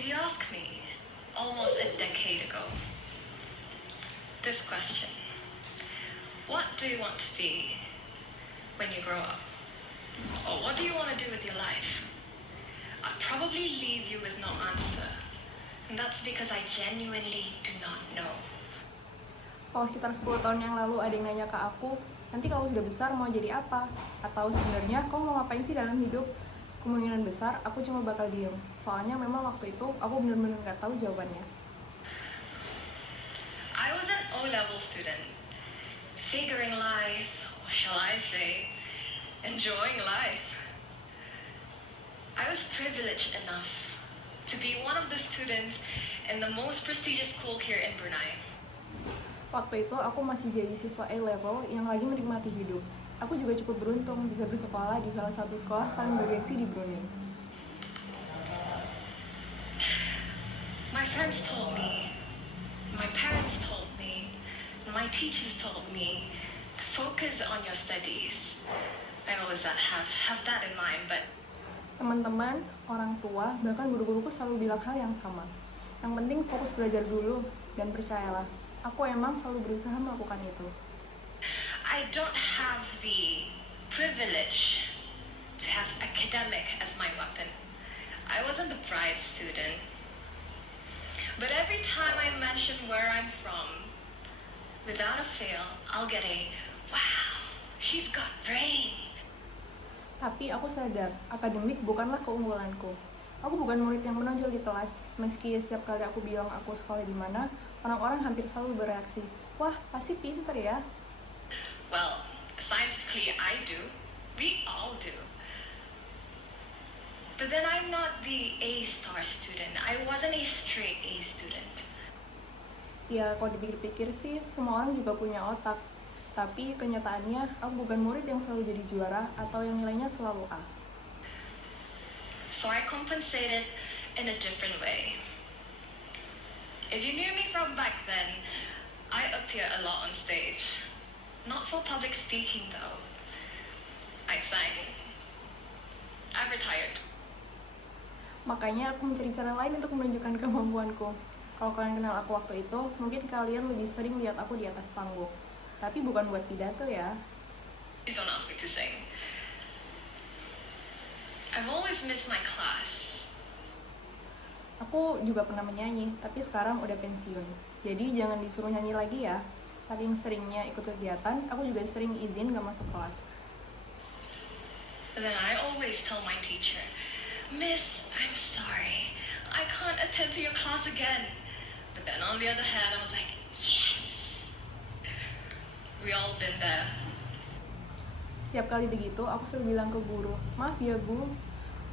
If you ask me, almost a decade ago, this question, what do you want to be when you grow up? Or what do you want to do with your life? I'd probably leave you with no answer. And that's because I genuinely do not know. Kalau sekitar 10 tahun yang lalu ada yang nanya ke aku, nanti kalau sudah besar mau jadi apa? Atau sebenarnya kamu mau ngapain sih dalam hidup? Kemungkinan besar aku cuma bakal diem. Soalnya memang waktu itu aku benar-benar gak tahu jawabannya. I was an O-level student, figuring life, or shall I say, enjoying life. I was privileged enough to be one of the students in the most prestigious school here in Brunei. Waktu itu aku masih jadi siswa A-level yang lagi menikmati hidup. Aku juga cukup beruntung bisa bersekolah di salah satu sekolah paling bergengsi di Brunei. My friends told me, my parents told me, and my teachers told me to focus on your studies. I always have that in mind, but Teman-teman, orang tua, bahkan guru-guruku selalu bilang hal yang sama. Yang penting fokus belajar dulu, dan percayalah, aku emang selalu berusaha melakukan itu. I don't have the privilege to have academic as my weapon. I wasn't the bright student. But every time I mention where I'm from, without a fail, I'll get a, wow, she's got brain. Tapi aku sadar, akademik bukanlah keunggulanku. Aku bukan murid yang menonjol di kelas. Meski setiap kali aku bilang aku sekolah di mana, orang-orang hampir selalu bereaksi, wah, pasti pinter ya. Well, scientifically I do. We all do. But then I'm not the A-star student. I wasn't a straight A student. Ya, kalau dipikir-pikir sih, semua orang juga punya otak. Tapi kenyataannya, aku bukan murid yang selalu jadi juara atau yang nilainya selalu A. So I compensated in a different way. If you knew me from back then, I appear a lot on stage. Not for public speaking though. I sang. I retired. Makanya aku mencari cara lain untuk menunjukkan kemampuanku. Kalau kalian kenal aku waktu itu, mungkin kalian lebih sering lihat aku di atas panggung. Tapi bukan buat pidato ya. Please don't ask me to sing. I've always missed my class. Aku juga pernah menyanyi, tapi sekarang udah pensiun. Jadi jangan disuruh nyanyi lagi ya. Saking seringnya ikut kegiatan, aku juga sering izin gak masuk kelas. But then I always tell my teacher, Miss, I'm sorry. I can't attend to your class again. But then on the other hand, I was like, yes. We all been there. Setiap kali begitu, aku selalu bilang ke guru, maaf ya bu,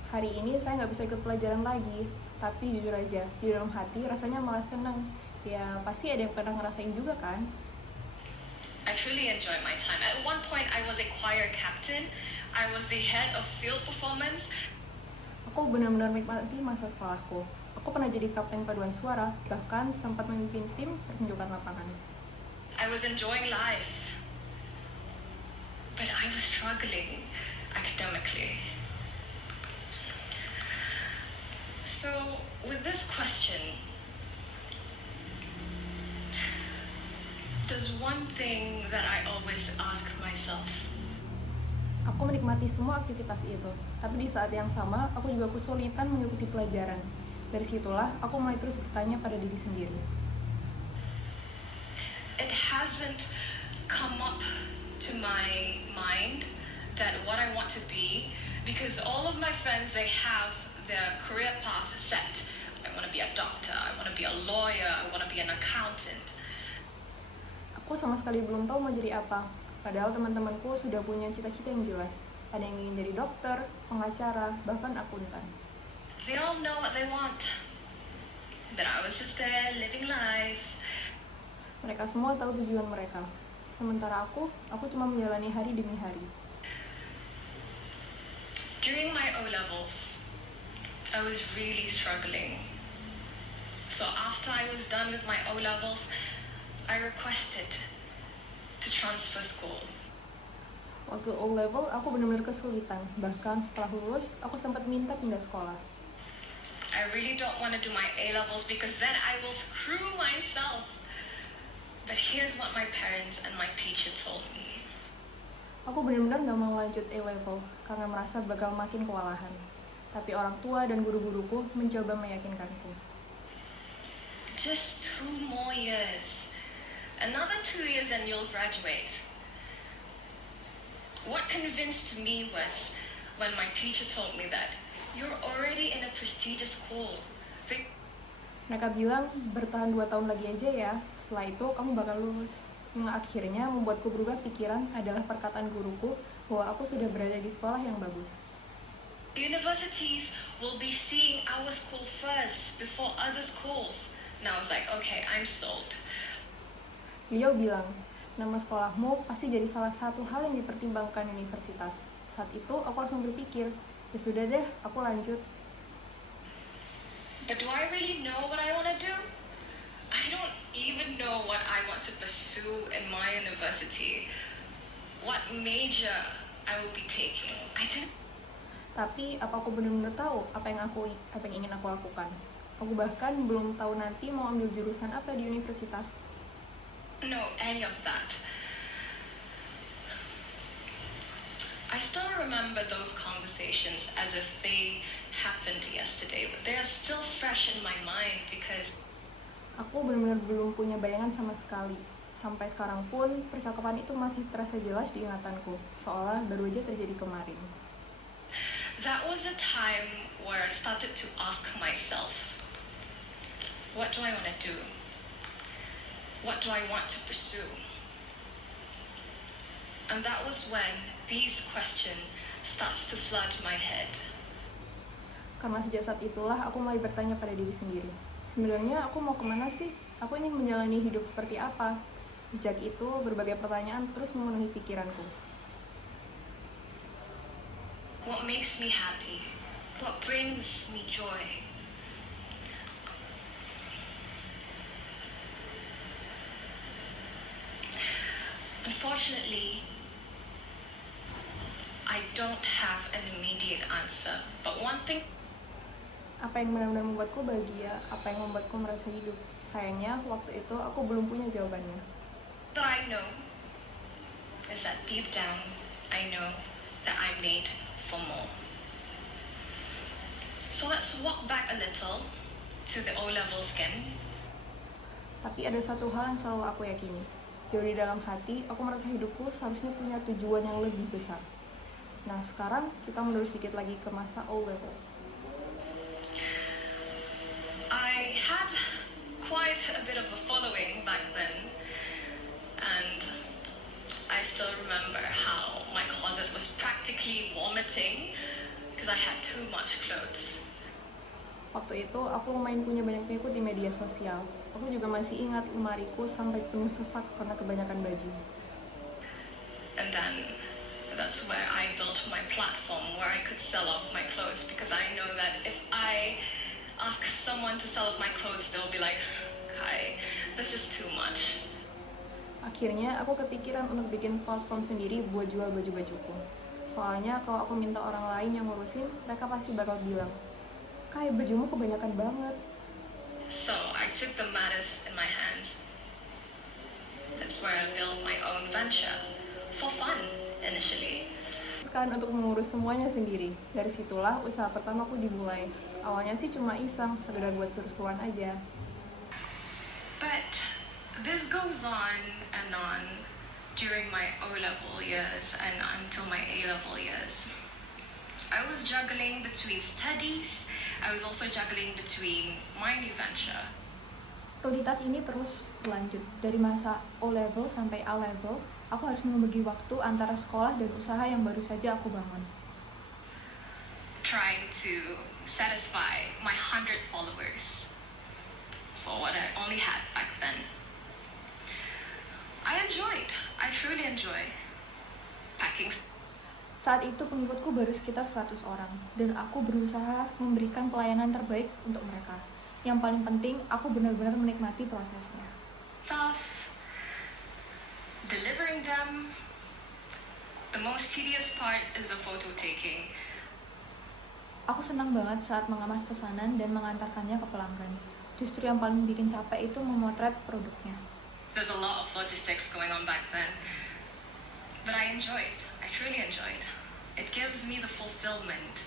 hari ini saya nggak bisa ikut pelajaran lagi. Tapi jujur aja, di dalam hati rasanya malah seneng. Ya pasti ada yang pernah ngerasain juga kan? I truly enjoyed my time. At one point, I was a choir captain. I was the head of field performance. Aku benar-benar menikmati masa sekolahku. Aku pernah jadi kapten paduan suara, bahkan sempat memimpin tim pertunjukan lapangan. I was enjoying life. But I was struggling academically. So, with this question, there's one thing that I always ask myself. Aku menikmati semua aktivitas itu, tapi di saat yang sama, aku juga kesulitan mengikuti pelajaran. Dari situlah, aku mulai terus bertanya pada diri sendiri. It hasn't come up to my mind that what I want to be, because all of my friends, they have their career path set. I want to be a doctor, I want to be a lawyer, I want to be an accountant. Aku sama sekali belum tahu mau jadi apa. Padahal teman-temanku sudah punya cita-cita yang jelas. Ada yang ingin jadi dokter, pengacara, bahkan akuntan. They all know what they want. But I was just there living life. Mereka semua tahu tujuan mereka. Sementara aku cuma menjalani hari demi hari. During my O-levels, I was really struggling. So after I was done with my O-levels, I requested to transfer school. Waktu O-level, aku benar-benar kesulitan. Bahkan setelah lulus, aku sempat minta pindah sekolah. I really don't want to do my A levels because then I will screw myself. But here's what my parents and my teacher told me. Aku benar-benar gak mau lanjut A-level karena merasa bakal makin kewalahan. Tapi orang tua dan guru-guruku mencoba meyakinkanku. Just 2 more years. Another 2 years and you'll graduate. What convinced me was when my teacher told me that you're already in a prestigious school. Mereka bilang, bertahan 2 tahun lagi aja ya, setelah itu kamu bakal lulus. Yang akhirnya membuatku berubah pikiran adalah perkataan guruku bahwa aku sudah berada di sekolah yang bagus. Universities will be seeing our school first before other schools. Now I was like, okay, I'm sold. Beliau bilang, nama sekolahmu pasti jadi salah satu hal yang dipertimbangkan universitas. Saat itu aku langsung berpikir, ya sudah deh, aku lanjut. But do I really know what I want to do? I don't even know what I want to pursue in my university. What major I will be taking. I didn't. Tapi apa aku benar-benar tahu apa yang ingin aku lakukan? Aku bahkan belum tahu nanti mau ambil jurusan apa di universitas. Know any of that. I still remember those conversations as if they happened yesterday, but they are still fresh in my mind because Aku benar-benar belum punya bayangan sama sekali. Sampai sekarang pun percakapan itu masih terasa jelas di ingatanku, seolah baru aja terjadi kemarin. that was a time where I started to ask myself, what do I want to do? What do I want to pursue? And that was when these questions starts to flood my head. Karena sejak saat itulah aku mulai bertanya pada diri sendiri. Sebenarnya aku mau kemana sih? Aku ingin menjalani hidup seperti apa? Sejak itu berbagai pertanyaan terus memenuhi pikiranku. What makes me happy? What brings me joy? Unfortunately, I don't have an immediate answer, but one thing Apa yang benar-benar membuatku bahagia? Apa yang membuatku merasa hidup? Sayangnya waktu itu aku belum punya jawabannya. that I know is that deep down, I know that I'm made for more. So let's walk back a little to the O-levels again. Tapi ada satu hal yang selalu aku yakini. Jauh di dalam hati, aku merasa hidupku seharusnya punya tujuan yang lebih besar. Nah, sekarang kita mundur sedikit lagi ke masa O-level. I had quite a bit of a following back then, and I still remember how my closet was practically vomiting because I had too much clothes. Waktu itu, aku lumayan punya banyak pengikut di media sosial. Aku juga masih ingat lemariku sampai penuh sesak karena kebanyakan baju. And then that's where I built my platform where I could sell off my clothes because I know that if I ask someone to sell off my clothes, they'll be like, Kai, this is too much. Akhirnya, aku kepikiran untuk bikin platform sendiri buat jual baju-bajuku. Soalnya, kalau aku minta orang lain yang ngurusin, mereka pasti bakal bilang, Kai, bajumu kebanyakan banget. So I took the matters in my hands. That's where I built my own venture for fun initially. Sekarang untuk mengurus semuanya sendiri. Dari situlah usaha pertamaku dimulai. Awalnya sih cuma iseng, sekedar buat seru-seruan aja. But this goes on and on during my O-level years and until my A-level years. I was juggling between studies. I was also juggling between my new venture. Rutinitas ini terus berlanjut. Dari masa O-level sampai A-level, aku harus membagi waktu antara sekolah dan usaha yang baru saja aku bangun. Trying to satisfy my 100 followers for what I only had back then. I truly enjoy packing. Saat itu pengikutku baru sekitar 100 orang, dan aku berusaha memberikan pelayanan terbaik untuk mereka. Yang paling penting, aku benar-benar menikmati prosesnya. Stuff, delivering them. The most tedious part is the photo taking. Aku senang banget saat mengemas pesanan dan mengantarkannya ke pelanggan. Justru yang paling bikin capek itu memotret produknya. There's a lot of logistics going on back then. But I enjoyed. I truly enjoyed. It gives me the fulfillment.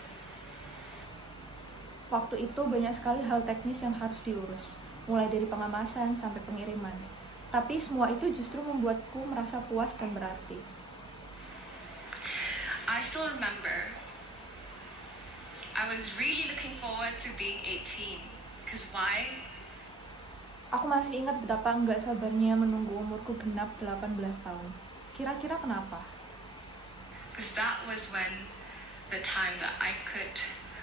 Waktu itu banyak sekali hal teknis yang harus diurus, mulai dari pengemasan sampai pengiriman. Tapi semua itu justru membuatku merasa puas dan berarti. I still remember I was really looking forward to being 18. Because why? Aku masih ingat betapa enggak sabarnya menunggu umurku genap 18 tahun. Kira-kira kenapa? Because that was when the time that I could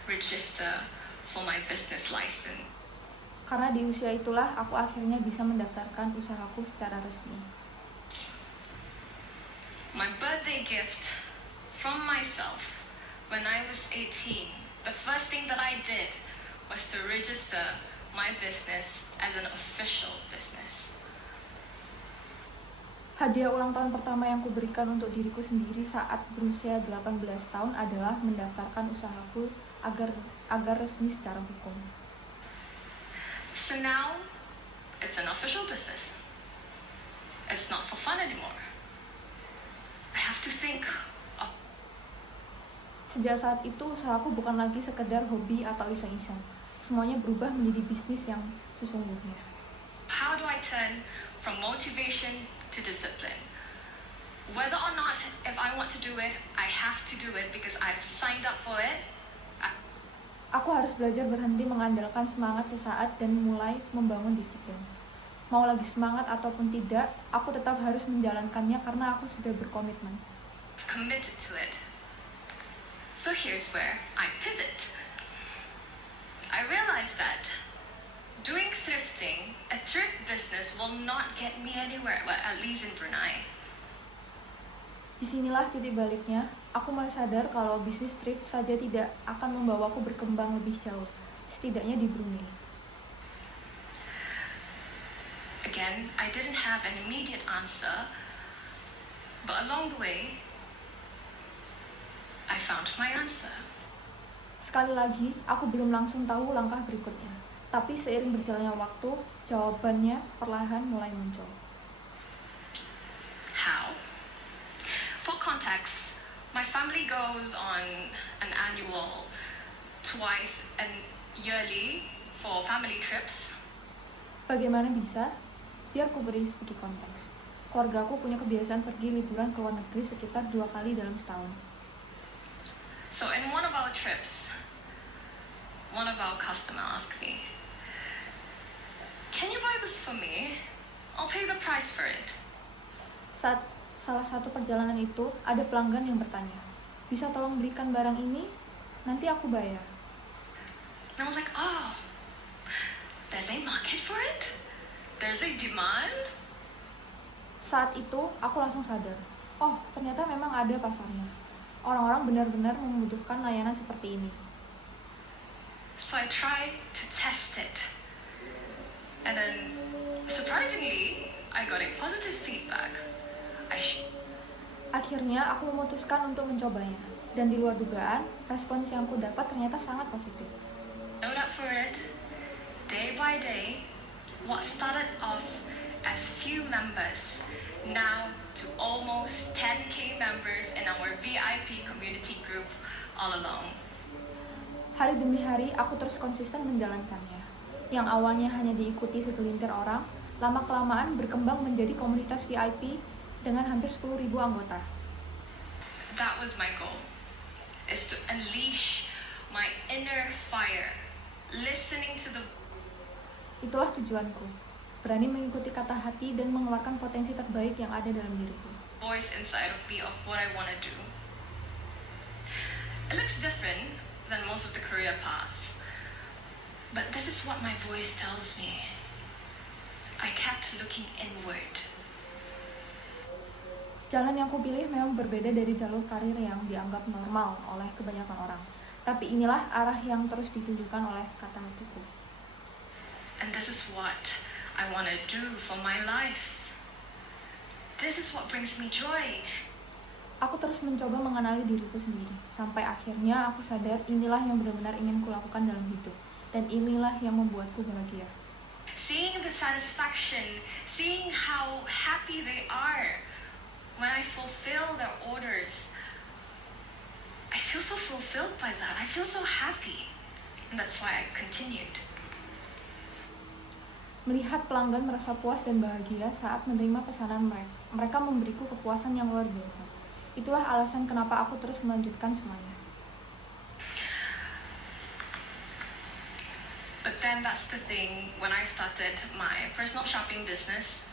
register for my business license. Karena di usia itulah aku akhirnya bisa mendaftarkan usahaku secara resmi. My birthday gift from myself when I was 18, the first thing that I did was to register my business as an official business. Hadiah ulang tahun pertama yang kuberikan untuk diriku sendiri saat berusia 18 tahun adalah mendaftarkan usahaku agar resmi secara hukum. So now, it's an official business. It's not for fun anymore. I have to think of... Sejak saat itu, usahaku bukan lagi sekedar hobi atau iseng-iseng. Semuanya berubah menjadi bisnis yang sesungguhnya. How do I turn from motivation to discipline? Whether or not if I want to do it, I have to do it because I've signed up for it. Aku harus belajar berhenti mengandalkan semangat sesaat dan mulai membangun disiplin. Mau lagi semangat ataupun tidak, aku tetap harus menjalankannya karena aku sudah berkomitmen. Committed to it. So here's where I pivot. I realized that doing thrifting, a thrift business, will not get me anywhere, well, at least in Brunei. Disinilah titik baliknya, aku mulai sadar kalau bisnis thrift saja tidak akan membawaku berkembang lebih jauh, setidaknya di Brunei. Again, I didn't have an immediate answer, but along the way, I found my answer. Sekali lagi, aku belum langsung tahu langkah berikutnya, tapi seiring berjalannya waktu, jawabannya perlahan mulai muncul. How? For context, my family goes on an annual, twice and yearly for family trips. Bagaimana bisa? Biar ku beri sedikit konteks. Keluarga aku punya kebiasaan pergi liburan ke luar negeri sekitar 2 kali dalam setahun. So in one of our trips, one of our customers asked me, "Can you buy this for me? I'll pay the price for it." Saat salah satu perjalanan itu, ada pelanggan yang bertanya, "Bisa tolong belikan barang ini? Nanti aku bayar." And I was like, oh, there's a market for it? There's a demand? Saat itu, aku langsung sadar, oh ternyata memang ada pasarnya. Orang-orang benar-benar membutuhkan layanan seperti ini. So I tried to test it. And then, surprisingly, I got a positive feedback. Akhirnya, aku memutuskan untuk mencobanya. Dan di luar dugaan, respons yang ku dapat ternyata sangat positif. Showed up for it, day by day. What started off as few members, now to almost 10K members in our VIP community group all along. Hari demi hari, aku terus konsisten menjalankannya. Yang awalnya hanya diikuti segelintir orang, lama-kelamaan berkembang menjadi komunitas VIP dengan hampir 10.000 anggota. That was my goal, is to unleash my inner fire, listening to the Itulah tujuanku, berani mengikuti kata hati dan mengeluarkan potensi terbaik yang ada dalam diriku. voice inside of me of what I want to do. It looks different than most of the career paths, but this is what my voice tells me. I kept looking inward. Jalan yang kupilih memang berbeda dari jalur karir yang dianggap normal oleh kebanyakan orang. Tapi inilah arah yang terus ditunjukkan oleh kata hatiku. And this is what I want to do for my life. This is what brings me joy. Aku terus mencoba mengenali diriku sendiri, sampai akhirnya aku sadar inilah yang benar-benar ingin kulakukan dalam hidup, dan inilah yang membuatku bahagia. Seeing the satisfaction, seeing how happy they are when I fulfill their orders, I feel so fulfilled by that. I feel so happy. And that's why I continued. Melihat pelanggan merasa puas dan bahagia saat menerima pesanan mereka, mereka memberiku kepuasan yang luar biasa. Itulah alasan kenapa aku terus melanjutkan semuanya. But then that's the thing, when I started my personal shopping business,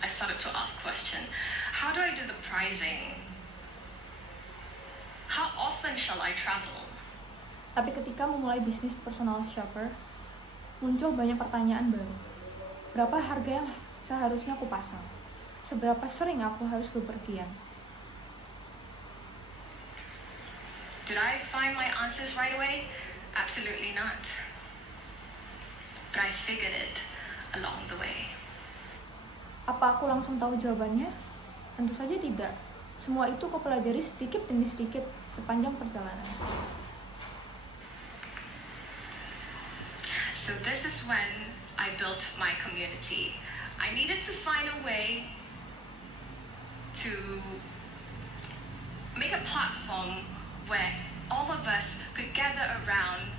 I started to ask question, how do I do the pricing? How often shall I travel? Tapi ketika memulai bisnis personal shopper, muncul banyak pertanyaan baru. Berapa harga yang seharusnya aku pasang? Seberapa sering aku harus bepergian? Did I find my answers right away? Absolutely not. But I figured it along the way. Apa aku langsung tahu jawabannya? Tentu saja tidak. Semua itu aku pelajari sedikit demi sedikit sepanjang perjalanan. So this is when I built my community. I needed to find a way to make a platform where all of us could gather around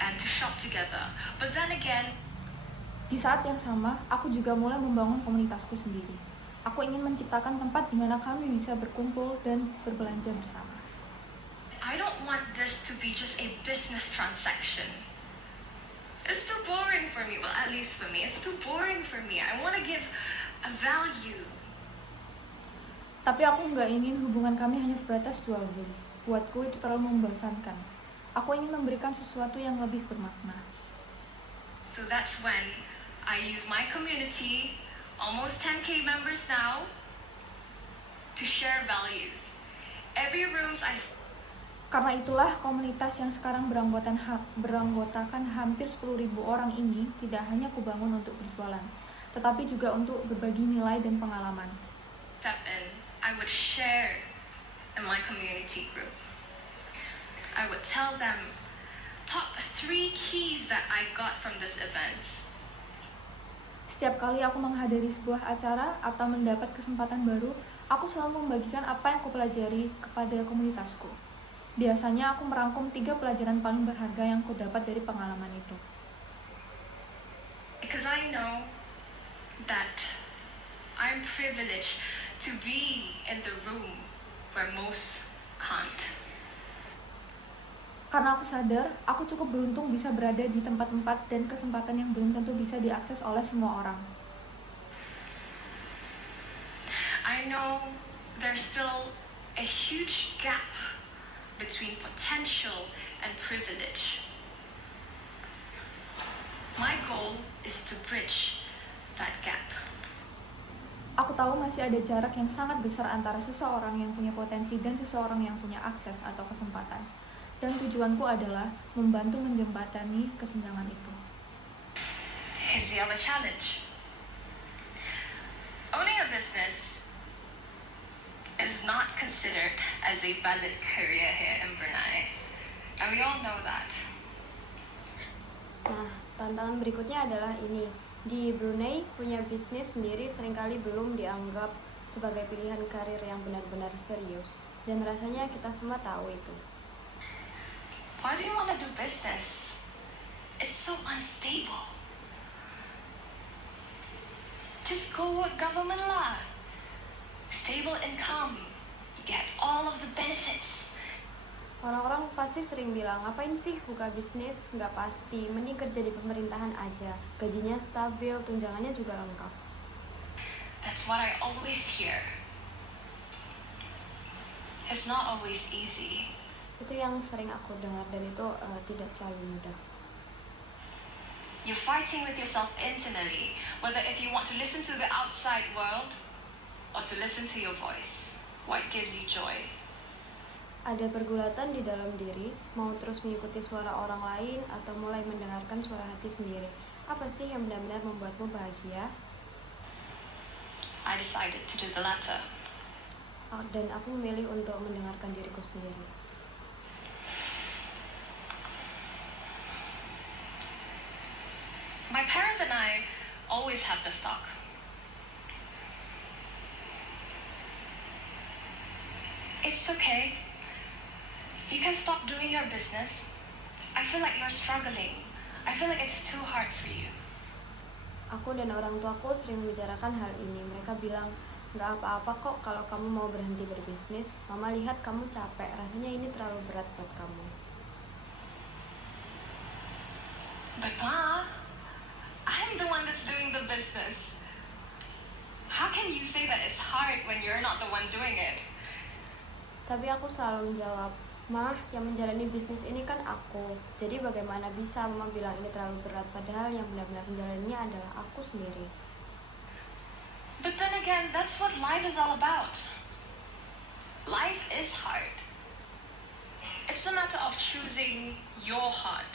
and to shop together. But then again, Di saat yang sama, aku juga mulai membangun komunitasku sendiri. Aku ingin menciptakan tempat di mana kami bisa berkumpul dan berbelanja bersama. I don't want this to be just a business transaction. It's too boring for me. Well, at least for me, it's too boring for me. I want to give a value. Tapi aku nggak ingin hubungan kami hanya sebatas jual beli. Buatku itu terlalu membosankan. Aku ingin memberikan sesuatu yang lebih bermakna. So that's when I use my community, almost 10K members now, to share values. Every rooms Karena itulah komunitas yang sekarang beranggotakan hampir 10.000 orang ini tidak hanya kubangun untuk berjualan, tetapi juga untuk berbagi nilai dan pengalaman. step in, I would share in my community group. I would tell them top 3 keys that I got from this event. Setiap kali aku menghadiri sebuah acara atau mendapat kesempatan baru, aku selalu membagikan apa yang aku pelajari kepada komunitasku. Biasanya aku merangkum 3 pelajaran paling berharga yang aku dapat dari pengalaman itu. Because I know that I'm privileged to be in the room where most can't. Karena aku sadar, aku cukup beruntung bisa berada di tempat-tempat dan kesempatan yang belum tentu bisa diakses oleh semua orang. I know there's still a huge gap between potential and privilege. My goal is to bridge that gap. Aku tahu masih ada jarak yang sangat besar antara seseorang yang punya potensi dan seseorang yang punya akses atau kesempatan. Dan tujuanku adalah membantu menjembatani kesenjangan itu. Here's the other challenge. Owning a business is not considered as a valid career here in Brunei. And we all know that. Nah, tantangan berikutnya adalah ini. Di Brunei, punya bisnis sendiri seringkali belum dianggap sebagai pilihan karir yang benar-benar serius. Dan rasanya kita semua tahu itu. Why do you want to do business? It's so unstable. Just go work government lah. Stable income. You get all of the benefits. Orang-orang pasti sering bilang, ngapain sih buka bisnis? Nggak pasti, mending kerja di pemerintahan aja. Gajinya stabil, tunjangannya juga lengkap. That's what I always hear. It's not always easy. Itu yang sering aku dengar dan itu tidak selalu mudah. You're fighting with yourself internally, whether if you want to listen to the outside world or to listen to your voice. What gives you joy? Ada pergulatan di dalam diri, mau terus mengikuti suara orang lain atau mulai mendengarkan suara hati sendiri. Apa sih yang benar-benar membuatmu bahagia? I decided to do the latter. dan aku memilih untuk mendengarkan diriku sendiri. My parents and I always have this talk. It's okay. You can stop doing your business. I feel like you're struggling. I feel like it's too hard for you. Aku dan orang tuaku sering membicarakan hal ini. Mereka bilang, nggak apa-apa kok kalau kamu mau berhenti berbisnis. Mama lihat kamu capek, rasanya ini terlalu berat buat kamu. But Ma, I'm the one that's doing the business. How can you say that it's hard when you're not the one doing it? Tapi aku selalu menjawab, Mah, yang menjalani bisnis ini kan aku. Jadi bagaimana bisa Mama bilang ini terlalu berat, padahal yang benar-benar menjalaninya adalah aku sendiri. But then again, that's what life is all about. Life is hard. It's a matter of choosing your heart.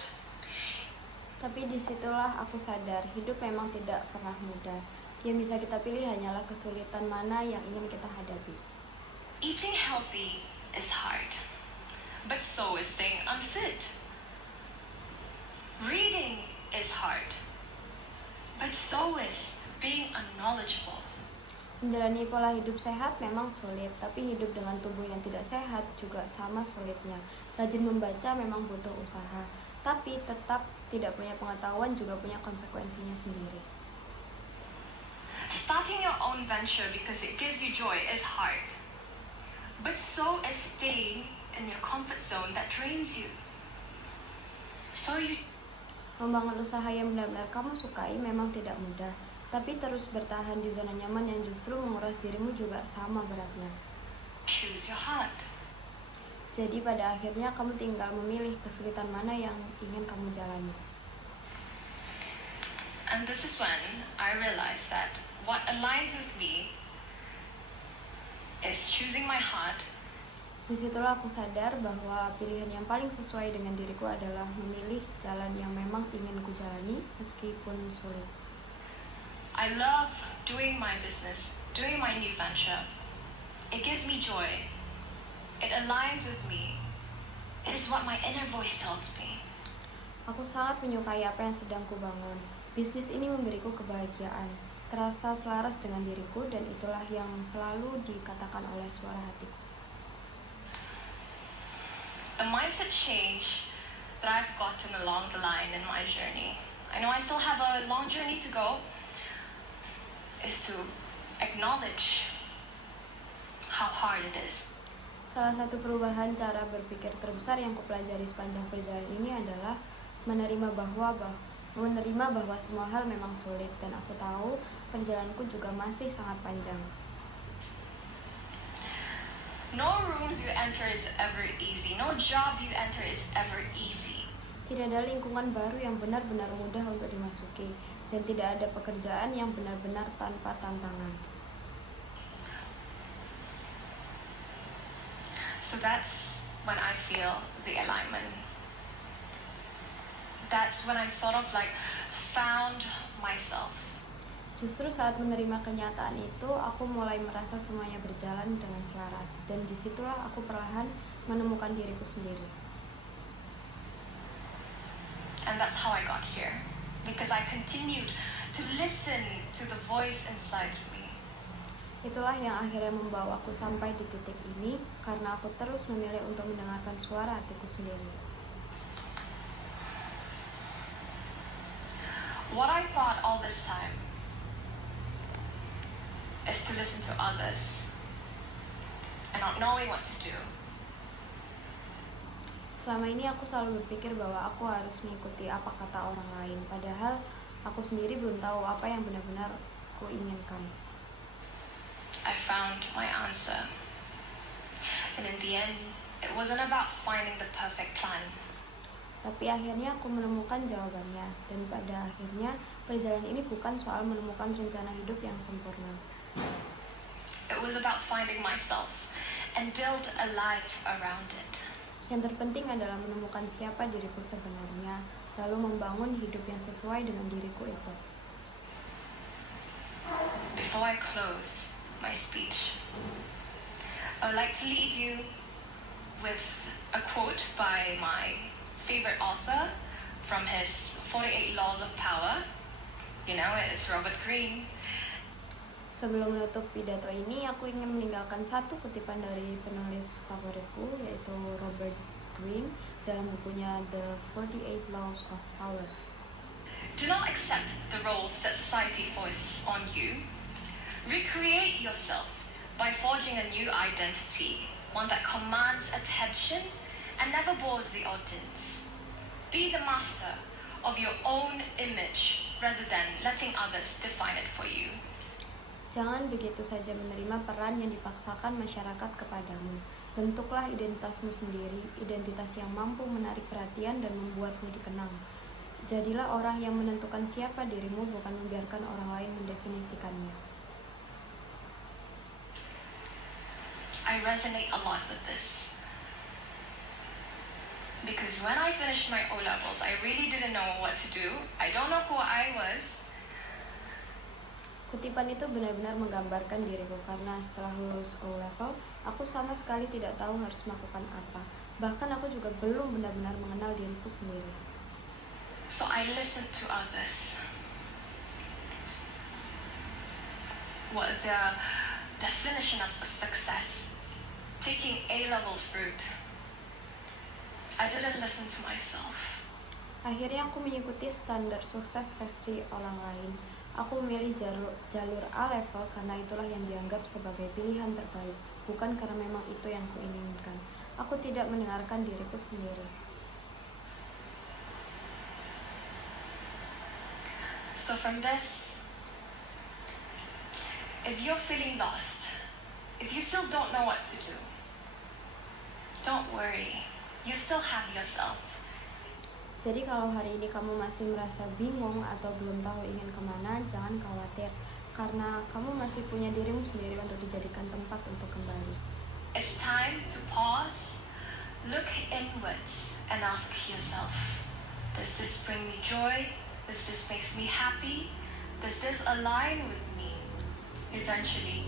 Tapi disitulah aku sadar, hidup memang tidak pernah mudah. Yang bisa kita pilih hanyalah kesulitan mana yang ingin kita hadapi. Eating healthy is hard, but so is staying unfit. Reading is hard, but so is being unknowledgeable. Menjalani pola hidup sehat memang sulit, tapi hidup dengan tubuh yang tidak sehat juga sama sulitnya. Rajin membaca memang butuh usaha, tapi tetap tidak punya pengetahuan juga punya konsekuensinya sendiri. Starting your own venture because it gives you joy is hard, but so is staying in your comfort zone that drains you. So you Membangun usaha yang benar-benar kamu sukai memang tidak mudah, tapi terus bertahan di zona nyaman yang justru menguras dirimu juga sama beratnya. choose your heart. Jadi pada akhirnya kamu tinggal memilih kesulitan mana yang ingin kamu jalani. And this is when I realized that what aligns with me is choosing my heart. Disitulah aku sadar bahwa pilihan yang paling sesuai dengan diriku adalah memilih jalan yang memang ingin ku jalani meskipun sulit. I love doing my business, doing my new venture. It gives me joy. It aligns with me. It is what my inner voice tells me. Aku sangat menyukai apa yang sedang kubangun. Bisnis ini memberiku kebahagiaan, terasa selaras dengan diriku, dan itulah yang selalu dikatakan oleh suara hatiku. The mindset change that I've gotten along the line in my journey, I know I still have a long journey to go, is to acknowledge how hard it is. Salah satu perubahan cara berpikir terbesar yang kupelajari sepanjang perjalanan ini adalah menerima bahwa semua hal memang sulit, dan aku tahu perjalananku juga masih sangat panjang. No rooms you enter is ever easy. No job you enter is ever easy. Tidak ada lingkungan baru yang benar-benar mudah untuk dimasuki, dan tidak ada pekerjaan yang benar-benar tanpa tantangan. So that's when I feel the alignment. That's when I sort of like found myself. Justru saat menerima kenyataan itu, aku mulai merasa semuanya berjalan dengan selaras, dan disitulah aku perlahan menemukan diriku sendiri. And that's how I got here. Because I continued to listen to the voice inside of me. Itulah yang akhirnya membawaku sampai di titik ini, karena aku terus memilih untuk mendengarkan suara hatiku sendiri. What I thought all this time is to listen to others and not knowing what to do. Selama ini aku selalu berpikir bahwa aku harus mengikuti apa kata orang lain, padahal aku sendiri belum tahu apa yang benar-benar aku inginkan. I found my answer. And in the end, it wasn't about finding the perfect plan. Tapi akhirnya aku menemukan jawabannya, dan pada akhirnya perjalanan ini bukan soal menemukan rencana hidup yang sempurna. It was about finding myself and build a life around it. Yang terpenting adalah menemukan siapa diriku sebenarnya, lalu membangun hidup yang sesuai dengan diriku itu. Before I close my speech, I would like to leave you with a quote by my favorite author from his 48 Laws of Power. You know, it's Robert Greene. Sebelum menutup pidato ini, aku ingin meninggalkan satu kutipan dari penulis favoritku, yaitu Robert Greene dalam bukunya The 48 Laws of Power. Do not accept the roles that society forces on you. Recreate yourself by forging a new identity, one that commands attention and never bores the audience. Be the master of your own image rather than letting others define it for you. Jangan begitu saja menerima peran yang dipaksakan masyarakat kepadamu. Bentuklah identitasmu sendiri, identitas yang mampu menarik perhatian dan membuatmu dikenang. Jadilah orang yang menentukan siapa dirimu, bukan membiarkan orang lain mendefinisikannya. I resonate a lot with this. Because when I finished my O-levels, I really didn't know what to do. I don't know who I was. Kutipan itu benar-benar menggambarkan diriku karena setelah lulus O-level, aku sama sekali tidak tahu harus melakukan apa. Bahkan aku juga belum benar-benar mengenal diriku sendiri. So I listened to others. What their definition of success, taking A-levels route. I didn't listen to myself. Akhirnya aku mengikuti standar sukses versi orang lain. Aku memilih jalur A-level karena itulah yang dianggap sebagai pilihan terbaik, bukan karena memang itu yang kuinginkan. Aku tidak mendengarkan diriku sendiri. So from this, if you're feeling lost, if you still don't know what to do, don't worry. You still have yourself. Jadi kalau hari ini kamu masih merasa bingung atau belum tahu ingin kemana, jangan khawatir, karena kamu masih punya dirimu sendiri untuk dijadikan tempat untuk kembali. It's time to pause, look inwards, and ask yourself, does this bring me joy? Does this make me happy? Does this align with me? Eventually,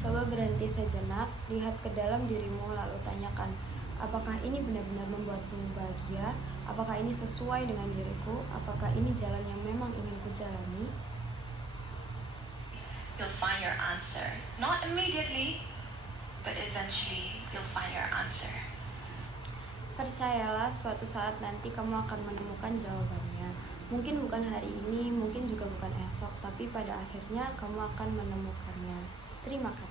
Coba berhenti sejenak, lihat ke dalam dirimu lalu tanyakan, apakah ini benar-benar membuatmu bahagia? Apakah ini sesuai dengan diriku? Apakah ini jalan yang memang ingin ku jalani? you'll find your answer. Not immediately, but eventually you'll find your answer. Percayalah, suatu saat nanti kamu akan menemukan jawabannya. Mungkin bukan hari ini, mungkin juga bukan esok, tapi pada akhirnya kamu akan menemukannya. Terima kasih.